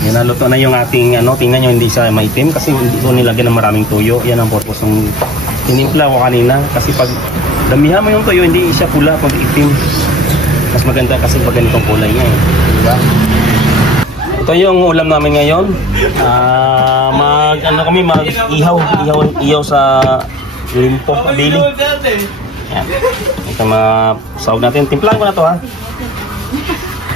Yan, naluto na yung ating tingnan nyo, hindi siya maitim kasi hindi ko nilagyan ng maraming tuyo. Yan ang purpose ng tinimpla ko kanina. Kasi pag damihan mo yung tuyo, hindi siya pula pag itim. Mas maganda kasi pag ganitong kulay niya eh. Diba? Ito yung ulam namin ngayon. Mag-ihaw sa limpo, bili. Yan. Ito sahog natin. Timplahan ko na to ha.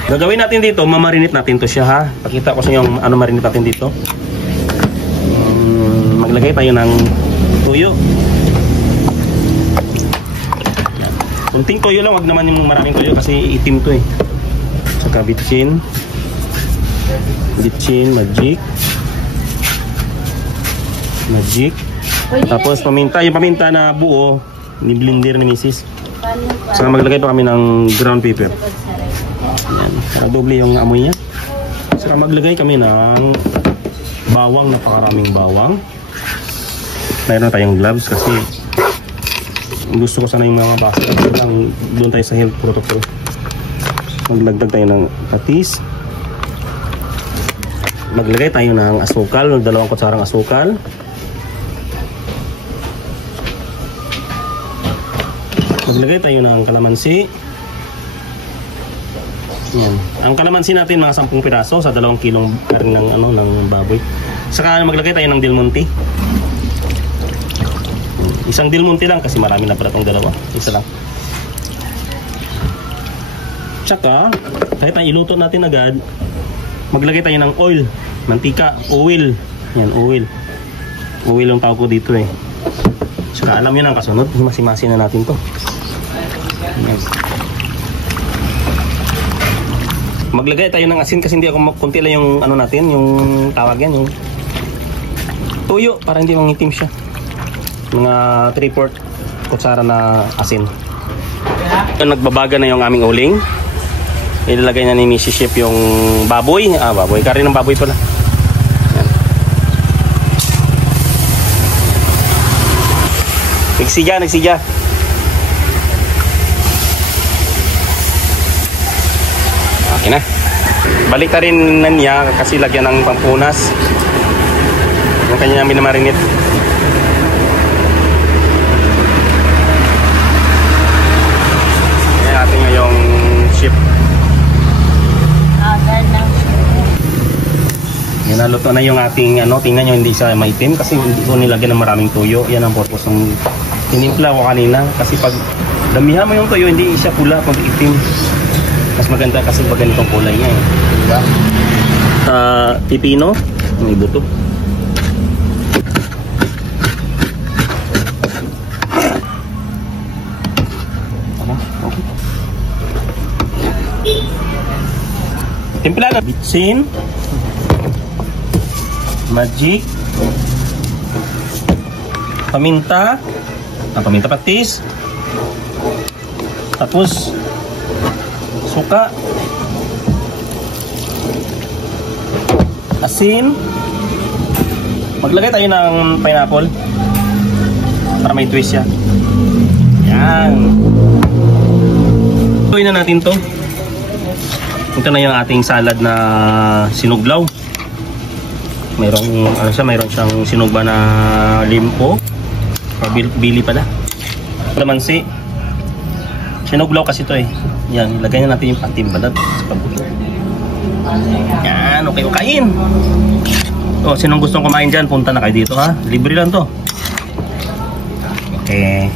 Gagawin natin dito, mamarinate natin to siya ha. Pakita ko sa inyo yung marinate natin dito. Maglagay tayo ng tuyo. Kunting tuyo lang, wag naman yung maraming tuyo kasi itim to eh. Saka bitchin, magic. Tapos paminta, yung paminta na buo, ni blender ni Mrs. Saka maglagay pa kami ng ground pepper. Yan, doble yung amoy niya. Saka maglagay kami ng bawang, napakaraming bawang. Mayroon tayong gloves kasi gusto ko sana yung mga basa lang, doon tayo sa health protocol. Maglagdag tayo ng patis. Maglagay tayo ng asukal, 2 kutsarang asukal. Maglagay tayo ng kalamansi. Yan. Ang kalamansi natin mga 10 piraso sa 2 kilong karne ng baboy. Saka maglagay tayo ng Del Monte. Isang Del Monte lang kasi marami na pala itong dalawa. Isa lang. Tsaka kahit na iluto natin agad, maglagay tayo ng oil, mantika, oil. Yan, oil. Oil yung tawag ko dito eh. Saka alam nyo ng kasunod, masi-masi na natin to. Yan. Maglagay tayo ng asin kasi hindi ako konti lang yung natin, yung tawag yan, yung tuyo para hindi mangitim siya. Mga 3/4 kutsara na asin. Nagbabaga na yung aming uling. Ilalagay na ni Mrs. Chef yung baboy. Baboy. Kari ng baboy pala. Yan. Nagsiga. Okay na. Balik ka rin na niya kasi lagyan ng pampunas. Yung kanya namin na marinate. Yan natin ngayong chip. Yan, naluto na yung ating tingnan nyo, hindi siya maitim kasi hindi ko nilagyan ng maraming tuyo. Yan ang purpose ng tinimpla ko kanina. Kasi pag damihan mo yung tuyo, hindi siya pula pag itim. Mas maganda kasi pag ganitong kulay niya eh. Diba? Pipino, may buto. Okay. Timpla na. Bitsin, magic, paminta, paminta patis, tapos suka, asin. Maglagay tayo ng pineapple para may twist siya. Yan. Tuloy na natin to. Ito na yung ating salad na sinuglaw. Mayroon siyang sinugba na limpo. Bili pala. Kalamansi. Sinuglaw kasi to eh. Yan, ilagay na natin yung patim balat sa pabuto. Yan, okay, kain. Sinong gustong kumain dyan, punta na kayo dito ha. Libre lang to. Okay.